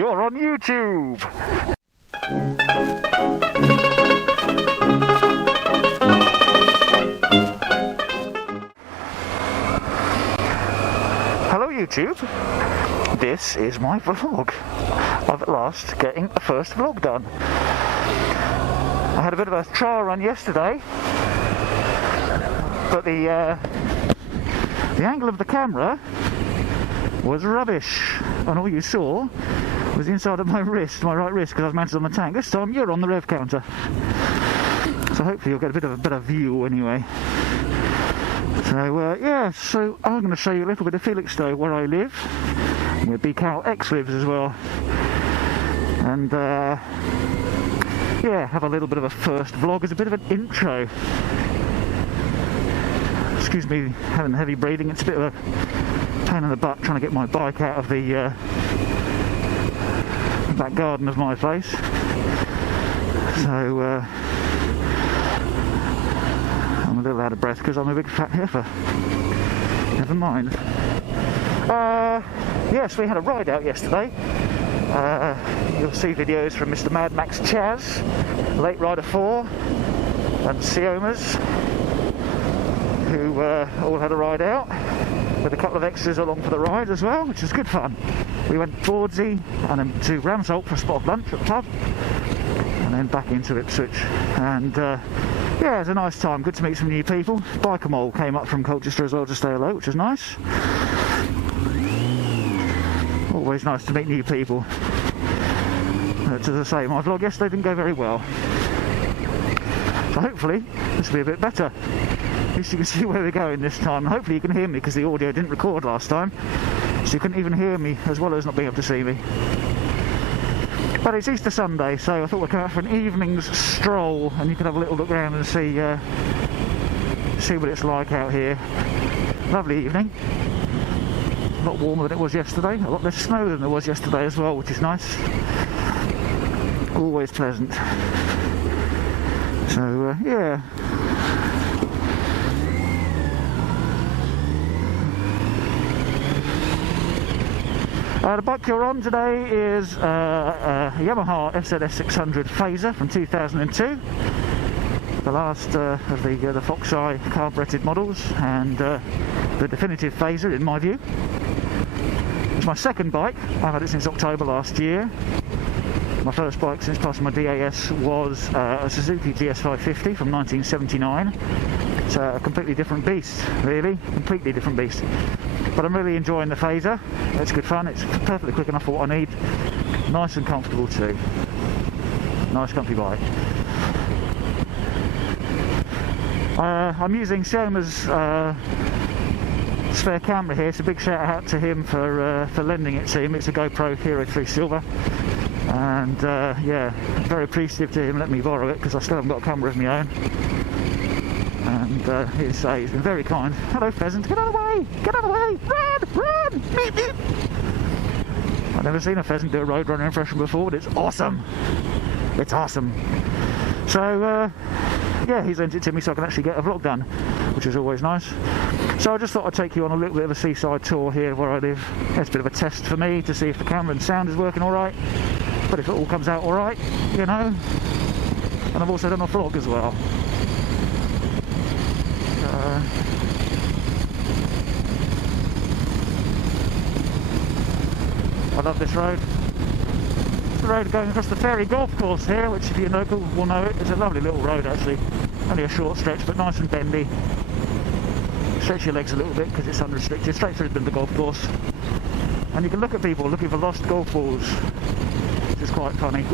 You're on YouTube! Hello YouTube! This is my vlog. I'm at last getting a first vlog done. I had a bit of a trial run yesterday, but the angle of the camera was rubbish, and all you saw was the inside of my wrist, my right wrist, because I was mounted on the tank. This time you're on the rev counter, so hopefully you'll get a bit of a better view anyway. So yeah, so I'm going to show you a little bit of Felixstowe, where I live, where BCal X lives as well, and yeah, have a little bit of a first vlog as a bit of an intro. Excuse me having heavy breathing, it's a bit of a pain in the butt trying to get my bike out of the back garden of my place. So I'm a little out of breath because I'm a big fat heifer. Never mind. Yes, we had a ride out yesterday. You'll see videos from Mr. Mad Max Chaz, Late Rider 4 and Siomas, who all had a ride out, with a couple of extras along for the ride as well, which was good fun. We went Bordsey and then to Ramsholt for a spot of lunch at the pub, and then back into Ipswich, and yeah, it was a nice time, good to meet some new people. Biker Mole came up from Colchester as well to say hello, which was nice. Always nice to meet new people. As I say, my vlog yesterday didn't go very well, so hopefully this will be a bit better. At least you can see where we're going this time. Hopefully you can hear me, because the audio didn't record last time, so you couldn't even hear me, as well as not being able to see me. But it's Easter Sunday, so I thought we'd come out for an evening's stroll, and you can have a little look around and see what it's like out here. Lovely evening. A lot warmer than it was yesterday, a lot less snow than there was yesterday as well, which is nice. Always pleasant. So yeah. The bike you're on today is a Yamaha FZS600 Phaser from 2002. The last of the Fox-Eye carburetted models, and the definitive Phaser in my view. It's my second bike. I've had it since October last year. My first bike since passing my DAS was a Suzuki GS550 from 1979. It's a completely different beast, really, completely different beast. But I'm really enjoying the Phaser. It's good fun, it's perfectly quick enough for what I need. Nice and comfortable too. Nice comfy bike. I'm using Sioma's spare camera here, so big shout out to him for lending it to him. It's a GoPro Hero 3 Silver, and yeah, very appreciative to him letting me borrow it, because I still haven't got a camera of my own. And he's been very kind. Hello Pheasant, get out of the way! Get out of the way! Run! Run! Meep, meep. I've never seen a pheasant do a road runner impression before, but it's awesome! It's awesome! So yeah, he lent it to me so I can actually get a vlog done, which is always nice. So I just thought I'd take you on a little bit of a seaside tour here where I live. It's a bit of a test for me to see if the camera and sound is working alright, but if it all comes out alright, you know. And I've also done a vlog as well. I love this road. It's the road going across the Ferry Golf Course here, which if you know will know it. It's a lovely little road actually. Only a short stretch, but nice and bendy. Stretch your legs a little bit because it's unrestricted, straight through the golf course. And you can look at people looking for lost golf balls, which is quite funny.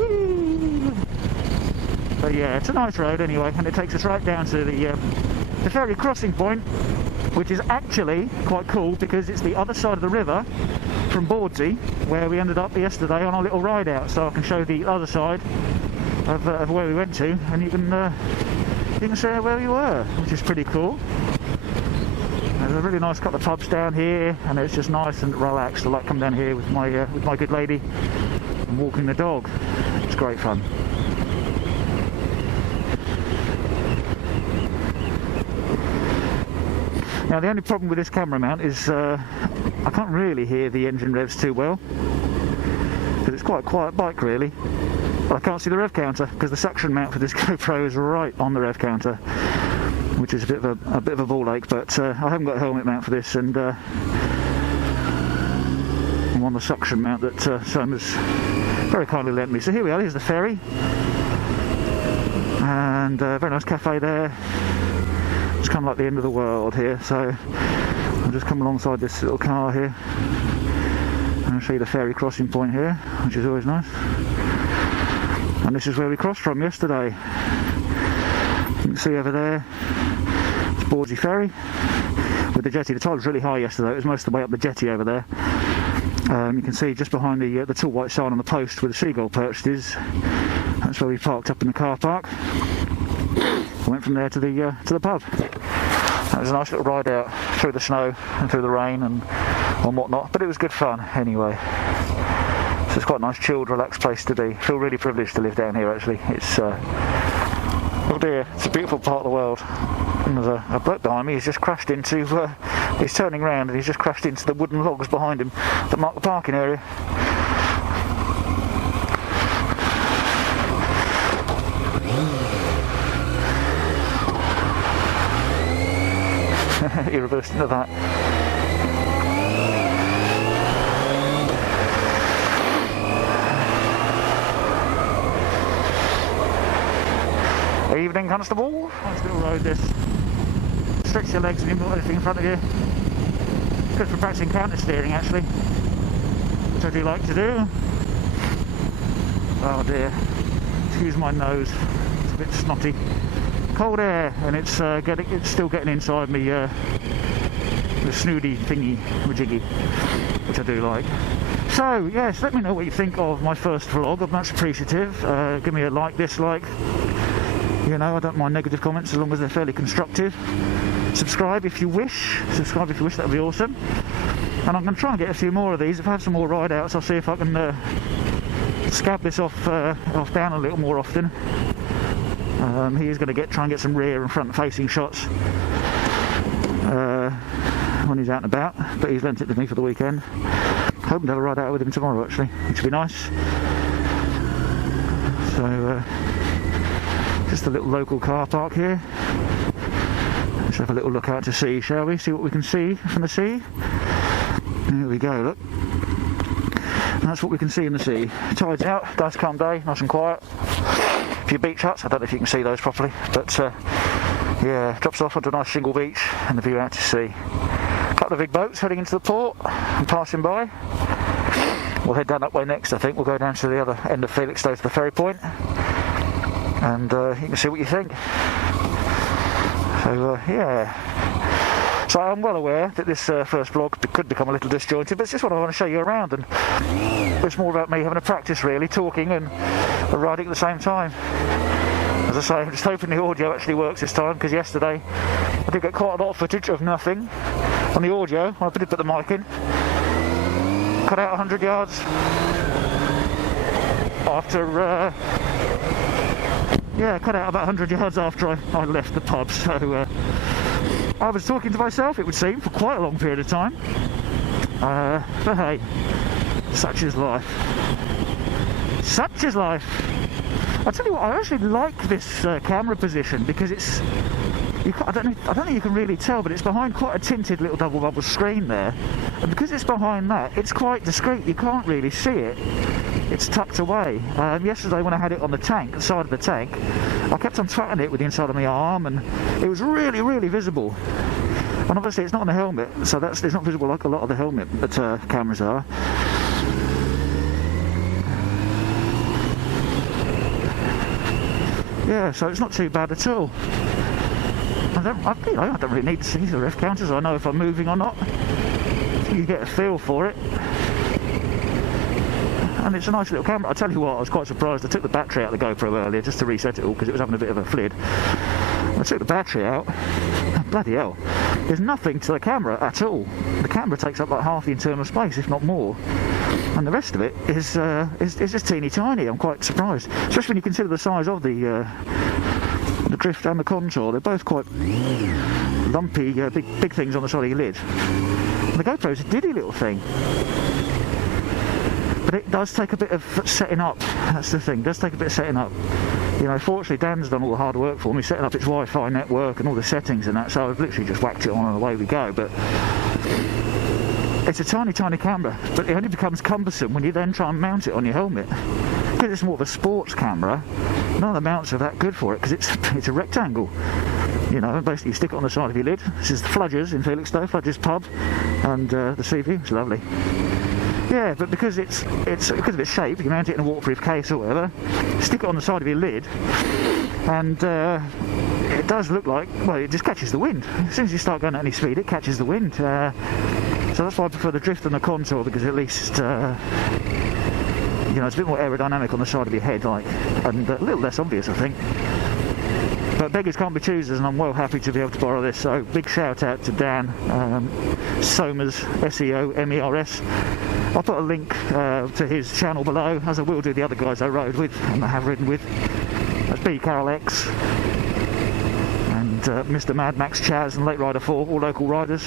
But yeah, it's a nice road anyway, and it takes us right down to the ferry crossing point, which is actually quite cool because it's the other side of the river from Bordsey, where we ended up yesterday on our little ride out. So I can show the other side of where we went to, and you can see where we were, which is pretty cool. There's a really nice couple of pubs down here, and it's just nice and relaxed. I like coming down here with my good lady and walking the dog. It's great fun. Now the only problem with this camera mount is I can't really hear the engine revs too well, because It's quite a quiet bike really. But I can't see the rev counter because the suction mount for this GoPro is right on the rev counter, which is a bit of a ball ache. But I haven't got a helmet mount for this, and I'm on the suction mount that Sam has very kindly lent me. So here we are. Here's the ferry, and very nice cafe there. It's kind of like the end of the world here. So I'll just come alongside this little car here, and I'll show you the ferry crossing point here, which is always nice. And this is where we crossed from yesterday. You can see over there, it's Bawdsey Ferry with the jetty. The tide was really high yesterday. It was most of the way up the jetty over there. You can see just behind the tall white sign on the post where the seagull perched is. That's where we parked up in the car park. Went from there to the pub. That was a nice little ride out through the snow and through the rain and whatnot, but it was good fun anyway. So it's quite a nice, chilled, relaxed place to be. I feel really privileged to live down here actually. It's oh dear, it's a beautiful part of the world. And there's a bloke behind me. He's just crashed into. He's turning round and he's just crashed into the wooden logs behind him that mark the parking area. He reversed into that. Evening, Constable. Nice little road this. Stretch your legs and you've got anything in front of you. Good for practicing counter steering actually, which I do like to do. Oh dear, excuse my nose, it's a bit snotty. Cold air, and it's still getting inside me the snoody thingy majiggy, which I do like. So yes, let me know what you think of my first vlog. I'm much appreciative. Give me a like, dislike. You know, I don't mind negative comments as long as they're fairly constructive. Subscribe if you wish. Subscribe if you wish, that would be awesome. And I'm going to try and get a few more of these. If I have some more ride outs, I'll see if I can scab this off down a little more often. He is going to try and get some rear and front facing shots when he's out and about, but he's lent it to me for the weekend. Hoping to have a ride out with him tomorrow actually, which would be nice. So just a little local car park here. Let's have a little look out to sea, shall we? See what we can see from the sea. There we go, look. And that's what we can see in the sea. Tide's out, nice calm day, nice and quiet. A few beach huts, I don't know if you can see those properly, but yeah, drops off onto a nice shingle beach and the view out to sea. A couple of big boats heading into the port and passing by. We'll head down that way next, I think. We'll go down to the other end of Felixstowe to the ferry point, and you can see what you think. So yeah, so I'm well aware that this first vlog could become a little disjointed, but it's just what I want to show you around, and it's more about me having a practice really, talking and riding at the same time. As I say, I'm just hoping the audio actually works this time, because yesterday I did get quite a lot of footage of nothing on the audio when I did put the mic in. Cut out 100 yards after yeah, cut out about 100 yards after I left the pub, so I was talking to myself, it would seem, for quite a long period of time. But hey, such is life. Such is life. I'll tell you what, I actually like this camera position, because it's... I don't think you can really tell, but it's behind quite a tinted little double bubble screen there, and because it's behind that, it's quite discreet. You can't really see it. It's tucked away. Yesterday when I had it on the tank, the side of the tank, I kept on twatting it with the inside of my arm, and it was really, really visible. And obviously it's not on the helmet, so it's not visible like a lot of the helmet that cameras are. Yeah, so it's not too bad at all. I don't really need to see the ref counters. I know if I'm moving or not. You get a feel for it. And it's a nice little camera. I tell you what, I was quite surprised. I took the battery out of the GoPro earlier just to reset it all, because it was having a bit of a flid. I took the battery out. Bloody hell. There's nothing to the camera at all. The camera takes up like half the internal space, if not more. And the rest of it is just teeny tiny. I'm quite surprised, especially when you consider the size of the drift and the contour. They're both quite lumpy, big things on the side of your lid. And the GoPro's a diddy little thing. But it does take a bit of setting up. That's the thing. It does take a bit of setting up. You know, fortunately Dan's done all the hard work for me, setting up its Wi-Fi network and all the settings and that, so I've literally just whacked it on and away we go. But it's a tiny, tiny camera, but it only becomes cumbersome when you then try and mount it on your helmet. Because it's more of a sports camera, none of the mounts are that good for it, because it's a rectangle. You know, basically you stick it on the side of your lid. This is the Fludgers in Felixstowe, Fludgers pub, and the sea view, it's lovely. Yeah, but because because of its shape, you can mount it in a waterproof case or whatever, stick it on the side of your lid, and it does look like, well, it just catches the wind. As soon as you start going at any speed, it catches the wind. So that's why I prefer the drift and the contour, because at least, you know, it's a bit more aerodynamic on the side of your head, like, and a little less obvious, I think. But beggars can't be choosers, and I'm well happy to be able to borrow this. So big shout out to Dan, Somers, S-E-O-M-E-R-S. I'll put a link to his channel below, as I will do the other guys I rode with and I have ridden with. That's B Carol X and Mr. Mad Max Chaz and Late Rider 4, all local riders.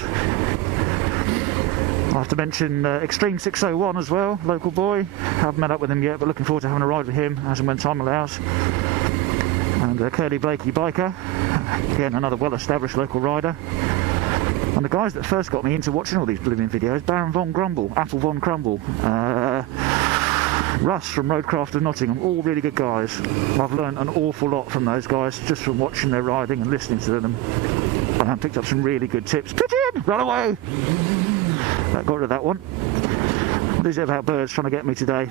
I have to mention Extreme 601 as well, local boy. Haven't met up with him yet, but looking forward to having a ride with him as and when time allows. And Curly Blakey Biker, again another well-established local rider. And the guys that first got me into watching all these blooming videos, Baron Von Grumble, Apple Von Crumble, Russ from Roadcraft of Nottingham, all really good guys. I've learned an awful lot from those guys just from watching their riding and listening to them. And I picked up some really good tips. Pigeon! Run away! That got rid of that one. What is it about birds trying to get me today?